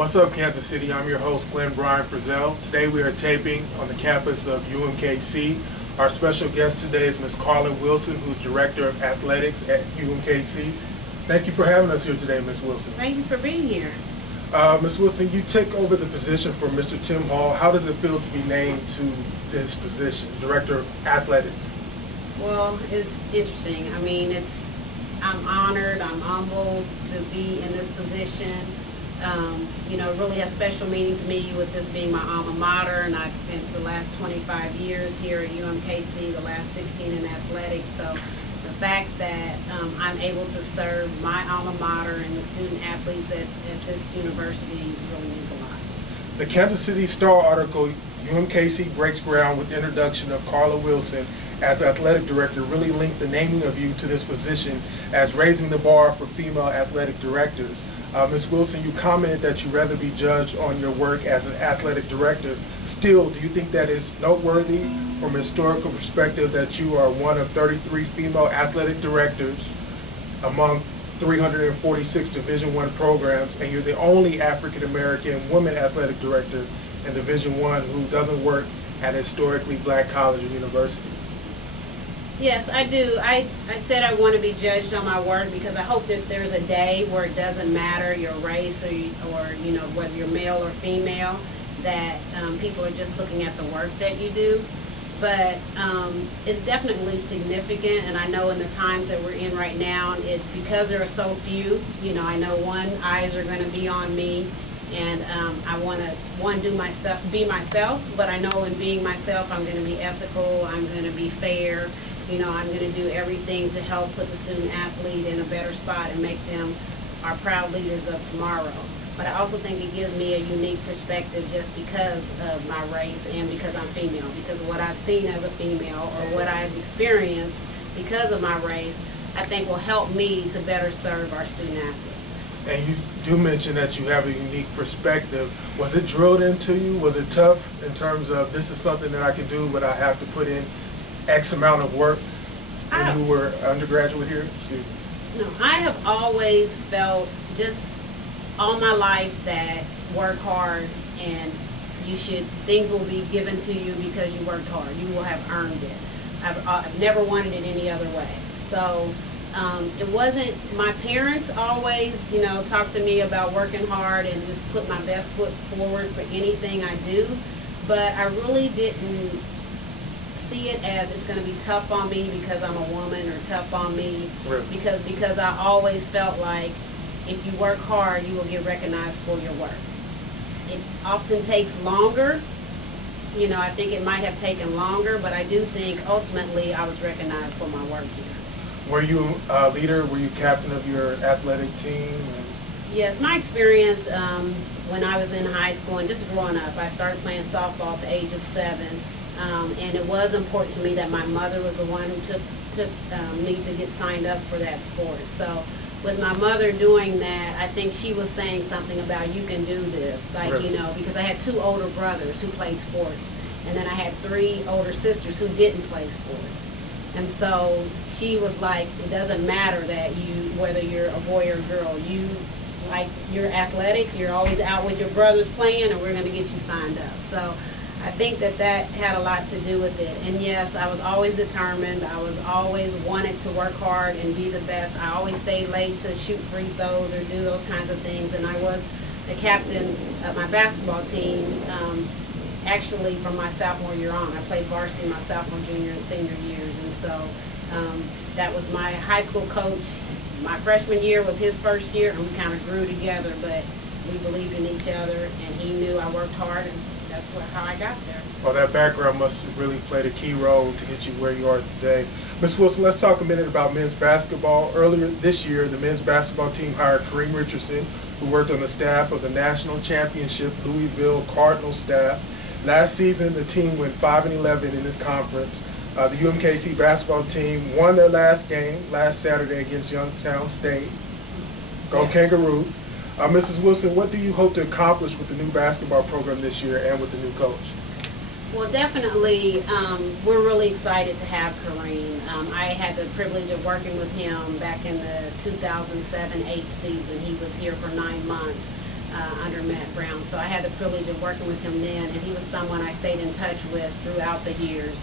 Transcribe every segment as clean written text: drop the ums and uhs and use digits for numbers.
What's up, Kansas City? I'm your host, Glenn Bryan Frizell. Today we are taping on the campus of UMKC. Our special guest today is Ms. Carla Wilson, who's Director of Athletics at UMKC. Thank you for having us here today, Ms. Wilson. Thank you for being here. Ms. Wilson, you take over the position from Mr. Tim Hall. How does it feel to be named to this position, Director of Athletics? Well, it's interesting. I mean, I'm honored, I'm humbled to be in this position. It really has special meaning to me with this being my alma mater, and I've spent the last 25 years here at UMKC, the last 16 in athletics. So the fact that I'm able to serve my alma mater and the student athletes at this university really means a lot. The Kansas City Star article, UMKC breaks ground with the introduction of Carla Wilson as Athletic Director, really linked the naming of you to this position as raising the bar for female athletic directors. Ms. Wilson, you commented that you'd rather be judged on your work as an athletic director. Still, do you think that is noteworthy from a historical perspective that you are one of 33 female athletic directors among 346 Division I programs, and you're the only African-American woman athletic director in Division I who doesn't work at a historically black college or university? Yes, I do. I said I want to be judged on my work because I hope that there's a day where it doesn't matter your race or whether you're male or female, that people are just looking at the work that you do. But it's definitely significant, and I know in the times that we're in right now, because there are so few, I know eyes are going to be on me, and I want to be myself, but I know in being myself I'm going to be ethical, I'm going to be fair. I'm going to do everything to help put the student athlete in a better spot and make them our proud leaders of tomorrow. But I also think it gives me a unique perspective just because of my race and because I'm female. Because what I've seen as a female or what I've experienced because of my race, I think will help me to better serve our student athletes. And you do mention that you have a unique perspective. Was it drilled into you? Was it tough in terms of this is something that I can do, but I have to put in X amount of work when you were undergraduate here? Excuse me. No, I have always felt just all my life that work hard and things will be given to you because you worked hard. You will have earned it. I've never wanted it any other way. So it wasn't, my parents always, talked to me about working hard and just put my best foot forward for anything I do, but I really didn't see it as it's going to be tough on me because I'm a woman or tough on me because I always felt like if you work hard, you will get recognized for your work. It often takes longer. I think it might have taken longer, but I do think ultimately I was recognized for my work here. Were you a leader? Were you captain of your athletic team? Yes, my experience when I was in high school and just growing up, I started playing softball at the age of 7. And it was important to me that my mother was the one who took me to get signed up for that sport. So with my mother doing that, I think she was saying something about you can do this. Because I had 2 older brothers who played sports. And then I had 3 older sisters who didn't play sports. And so she was like, it doesn't matter that whether you're a boy or a girl, you're athletic, you're always out with your brothers playing, and we're going to get you signed up. So I think that had a lot to do with it. And yes, I was always determined. I was always wanted to work hard and be the best. I always stayed late to shoot free throws or do those kinds of things. And I was the captain of my basketball team actually from my sophomore year on. I played varsity my sophomore, junior, and senior years. And so that was my high school coach. My freshman year was his first year, and we kind of grew together, but we believed in each other, and he knew I worked hard, and that's how I got there. Well, that background must have really played a key role to get you where you are today. Ms. Wilson, let's talk a minute about men's basketball. Earlier this year, the men's basketball team hired Kareem Richardson, who worked on the staff of the national championship Louisville Cardinals staff. Last season, the team went 5-11 in this conference. The UMKC basketball team won their last game last Saturday against Youngstown State. Go Kangaroos. Mrs. Wilson, what do you hope to accomplish with the new basketball program this year and with the new coach? Well, definitely, we're really excited to have Kareem. I had the privilege of working with him back in the 2007-8 season. He was here for 9 months. under Matt Brown. So I had the privilege of working with him then, and he was someone I stayed in touch with throughout the years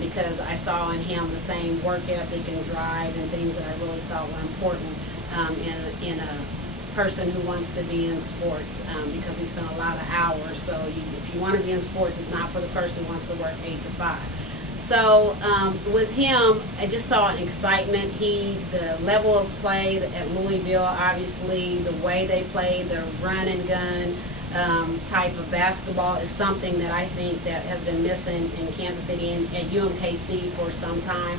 because I saw in him the same work ethic and drive and things that I really thought were important in a person who wants to be in sports because he spent a lot of hours. So if you want to be in sports, it's not for the person who wants to work 8 to 5. So with him, I just saw an excitement. The level of play at Louisville, obviously, the way they play, the run and gun type of basketball is something that I think that has been missing in Kansas City and at UMKC for some time.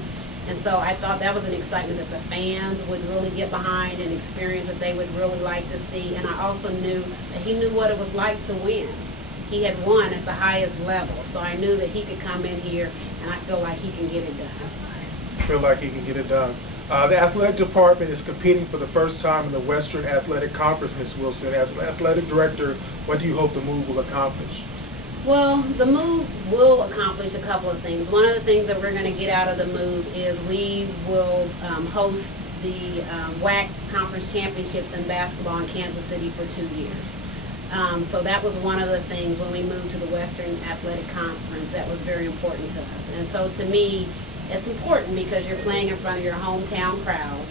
And so I thought that was an excitement that the fans would really get behind, and experience that they would really like to see. And I also knew that he knew what it was like to win. He had won at the highest level, so I knew that he could come in here, and I feel like he can get it done. Feel like he can get it done. The athletic department is competing for the first time in the Western Athletic Conference, Ms. Wilson. As an athletic director, what do you hope the move will accomplish? Well, the move will accomplish a couple of things. One of the things that we're going to get out of the move is we will host the WAC Conference Championships in basketball in Kansas City for 2 years. So that was one of the things when we moved to the Western Athletic Conference that was very important to us. And so to me, it's important because you're playing in front of your hometown crowd,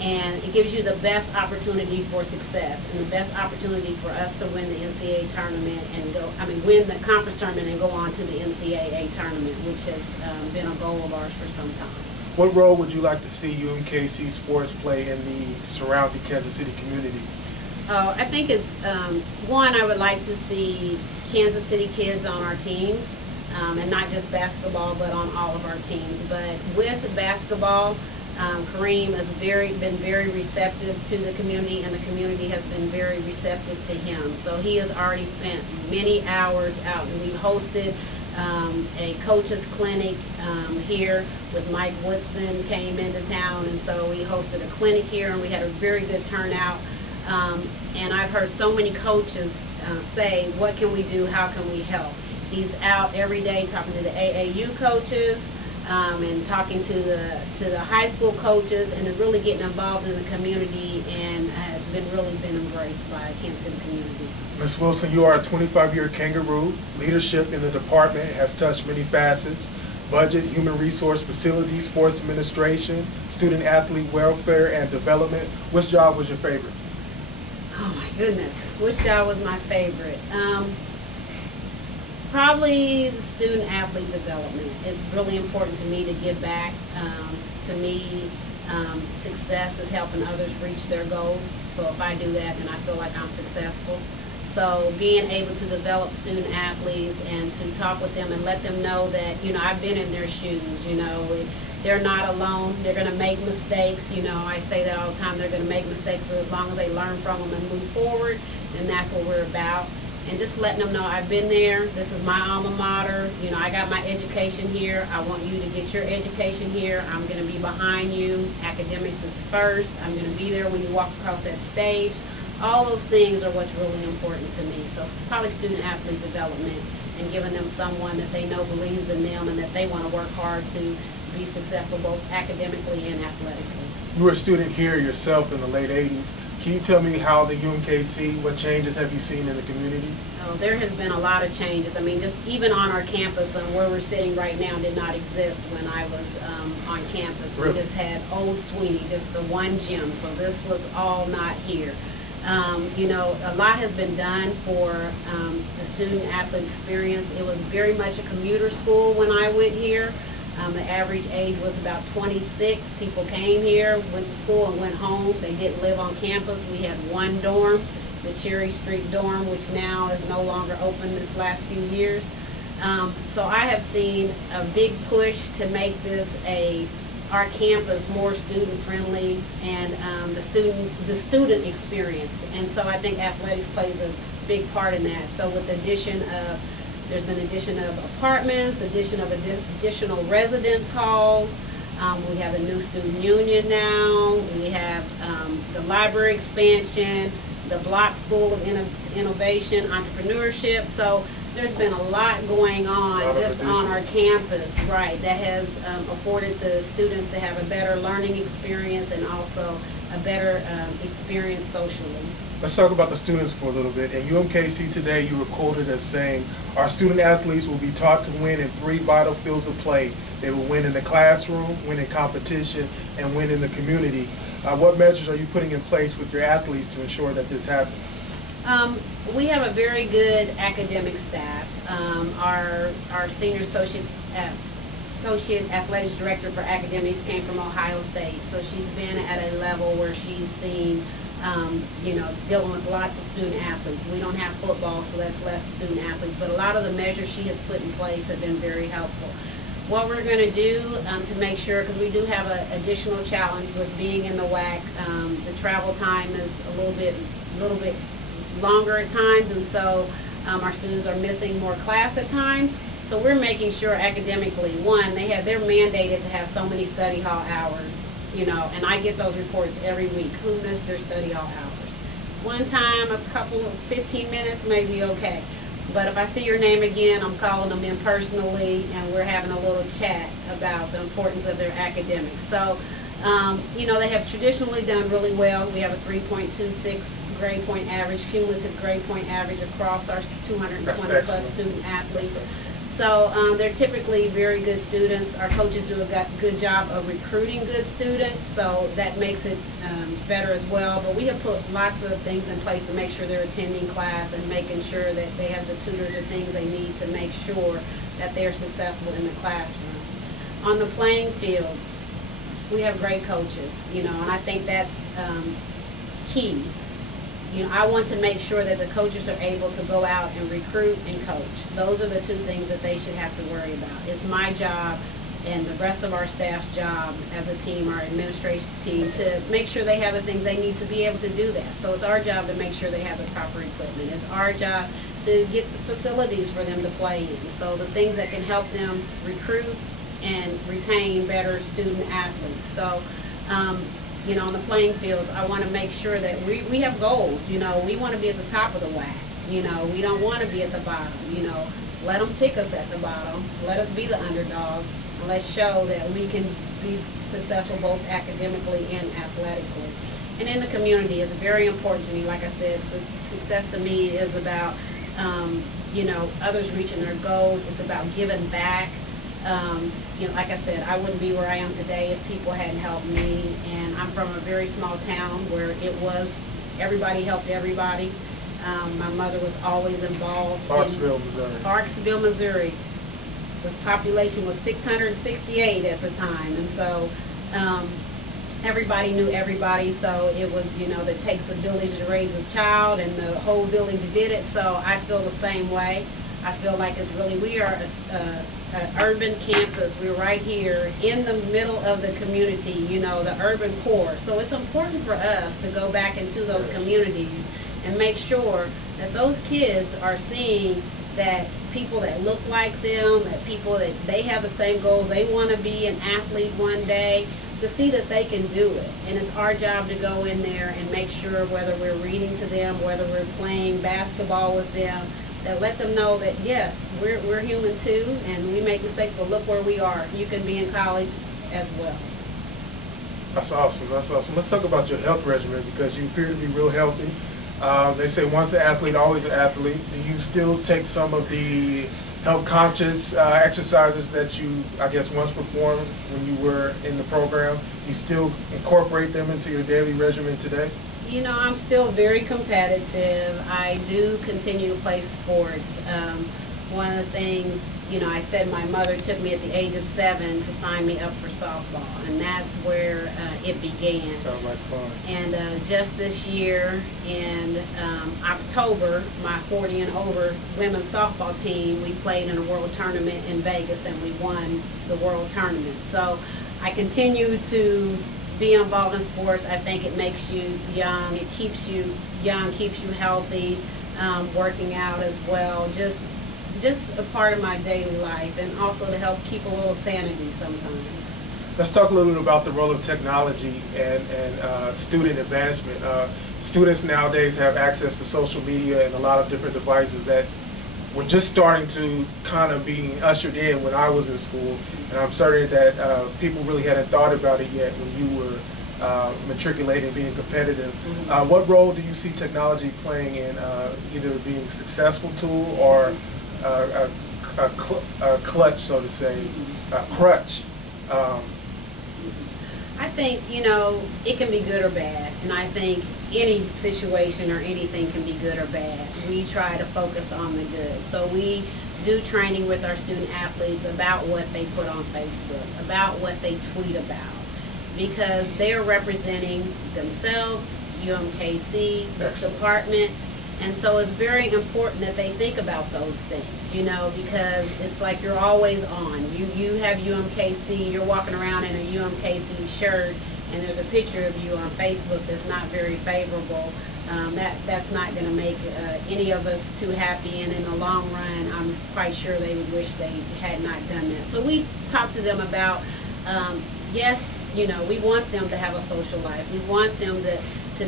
and it gives you the best opportunity for success and the best opportunity for us to win the NCAA tournament and win the conference tournament and go on to the NCAA tournament, which has been a goal of ours for some time. What role would you like to see UMKC sports play in the surrounding Kansas City community? I think it's, one, I would like to see Kansas City kids on our teams, and not just basketball, but on all of our teams. But with basketball, Kareem has been very receptive to the community, and the community has been very receptive to him. So he has already spent many hours out, and we hosted a coaches clinic here with Mike Woodson came into town, and so we hosted a clinic here, and we had a very good turnout. And I've heard so many coaches say, what can we do, how can we help? He's out every day talking to the AAU coaches, and talking to the high school coaches, and really getting involved in the community, and has really been embraced by the Kansas City community. Ms. Wilson, you are a 25-year kangaroo. Leadership in the department has touched many facets: budget, human resource, facilities, sports administration, student athlete welfare and development. Which job was your favorite? Oh my goodness, which job was my favorite? Probably the student athlete development. It's really important to me to give back. To me, success is helping others reach their goals. So if I do that, then I feel like I'm successful. So being able to develop student athletes and to talk with them and let them know that, I've been in their shoes, they're not alone. They're going to make mistakes. I say that all the time. They're going to make mistakes, but as long as they learn from them and move forward, then that's what we're about. And just letting them know I've been there. This is my alma mater. I got my education here. I want you to get your education here. I'm going to be behind you. Academics is first. I'm going to be there when you walk across that stage. All those things are what's really important to me. So it's probably student athlete development and giving them someone that they know believes in them and that they want to work hard to be successful both academically and athletically. You were a student here yourself in the late 80s. Can you tell me how the UMKC, what changes have you seen in the community? Oh, there has been a lot of changes. Just even on our campus, and where we're sitting right now did not exist when I was on campus. Really? We just had Old Sweeney, just the one gym, so this was all not here. A lot has been done for the student athlete experience. It was very much a commuter school when I went here. The average age was about 26. People came here, went to school, and went home. They didn't live on campus. We had one dorm, the Cherry Street dorm, which now is no longer open this last few years. So I have seen a big push to make this our campus more student friendly and the student experience. And so I think athletics plays a big part in that. So with the addition of there's been addition of apartments, addition of additional residence halls. We have a new student union now. We have the library expansion, the Block School of Innovation, Entrepreneurship. So there's been a lot going on just on our campus, right, that has afforded the students to have a better learning experience and also a better experience socially. Let's talk about the students for a little bit. In UMKC today, you were quoted as saying, our student athletes will be taught to win in 3 vital fields of play. They will win in the classroom, win in competition, and win in the community. What measures are you putting in place with your athletes to ensure that this happens? We have a very good academic staff. Our senior associate athletics director for academics came from Ohio State, so she's been at a level where she's seen dealing with lots of student athletes. We don't have football, so that's less student athletes, but a lot of the measures she has put in place have been very helpful. What we're going to do to make sure, because we do have an additional challenge with being in the WAC, the travel time is a little bit longer at times, and so our students are missing more class at times. So we're making sure academically, one, they're mandated to have so many study hall hours, and I get those reports every week. Who missed their study hall hours? One time, a couple of 15 minutes may be okay. But if I see your name again, I'm calling them in personally, and we're having a little chat about the importance of their academics. So, they have traditionally done really well. We have a 3.26 grade point average, cumulative grade point average across our 220 plus student athletes. So they're typically very good students. Our coaches do a good job of recruiting good students, so that makes it better as well. But we have put lots of things in place to make sure they're attending class and making sure that they have the tutors and things they need to make sure that they're successful in the classroom. On the playing fields, we have great coaches, and I think that's key. I want to make sure that the coaches are able to go out and recruit and coach. Those are the two things that they should have to worry about. It's my job and the rest of our staff's job as a team, our administration team, to make sure they have the things they need to be able to do that. So it's our job to make sure they have the proper equipment. It's our job to get the facilities for them to play in. So the things that can help them recruit and retain better student athletes. So, on the playing fields, I want to make sure that we have goals. We want to be at the top of the WAC. We don't want to be at the bottom. Let them pick us at the bottom. Let us be the underdog. And let's show that we can be successful both academically and athletically. And in the community, it's very important to me. Like I said, success to me is about, others reaching their goals. It's about giving back. Like I said, I wouldn't be where I am today if people hadn't helped me. And I'm from a very small town where everybody helped everybody. My mother was always involved. Parksville, Missouri. Parksville, Missouri. The population was 668 at the time. And so everybody knew everybody. So it was, that it takes a village to raise a child, and the whole village did it. So I feel the same way. I feel like we are an urban campus. We're right here in the middle of the community, the urban core. So it's important for us to go back into those communities and make sure that those kids are seeing that people that look like them, that people that they have the same goals, they want to be an athlete one day, to see that they can do it. And it's our job to go in there and make sure, whether we're reading to them, whether we're playing basketball with them, that let them know that yes, we're human too, and we make mistakes, but look where we are. You can be in college as well. That's awesome. That's awesome. Let's talk about your health regimen, because you appear to be real healthy. They say once an athlete, always an athlete. Do you still take some of the health-conscious exercises that you, I guess, once performed when you were in the program? You still incorporate them into your daily regimen today? I'm still very competitive. I do continue to play sports. One of the things, I said my mother took me at the age of 7 to sign me up for softball, and that's where it began. Sounds like fun. And just this year in October, my 40 and over women's softball team, we played in a world tournament in Vegas, and we won the world tournament. So I continue to be involved in sports. I think it makes you young. It keeps you young, keeps you healthy, working out as well. Just a part of my daily life, and also to help keep a little sanity sometimes. Let's talk a little bit about the role of technology and student advancement. Students nowadays have access to social media and a lot of different devices that were just starting to kind of being ushered in when I was in school, and I'm certain that people really hadn't thought about it yet when you were matriculating, being competitive. What role do you see technology playing in either being a successful tool or a clutch, so to say, a crutch? I think, you know, it can be good or bad, and I think any situation or anything can be good or bad. We try to focus on the good. So we do training with our student athletes about what they put on Facebook, about what they tweet about, because they're representing themselves, UMKC, this department, and so it's very important that they think about those things, you know, because it's like you're always on. You have UMKC, you're walking around in a UMKC shirt, and there's a picture of you on Facebook that's not very favorable. That's not going to make any of us too happy, and in the long run, I'm quite sure they would wish they had not done that. So we talk to them about, yes, you know, we want them to have a social life. We want them to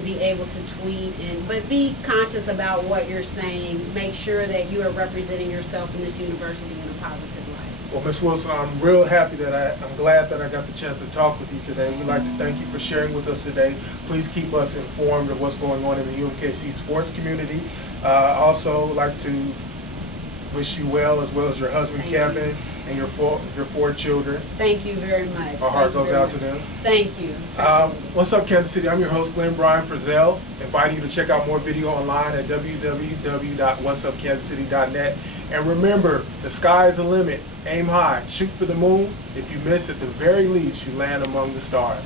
be able to tweet, but be conscious about what you're saying. Make sure that you are representing yourself in this university in a positive light. Well, Ms. Wilson, I'm real happy that I'm glad that I got the chance to talk with you today. We'd like to thank you for sharing with us today. Please keep us informed of what's going on in the UMKC sports community. Also like to wish you well as your husband, Kevin, and your four children. Thank you very much. Our heart goes out to them. Thank you. What's up, Kansas City? I'm your host, Glenn Bryan Frizell, inviting you to check out more video online at www.whatsupkansascity.net. And remember, the sky is the limit. Aim high, shoot for the moon. If you miss, at the very least, you land among the stars.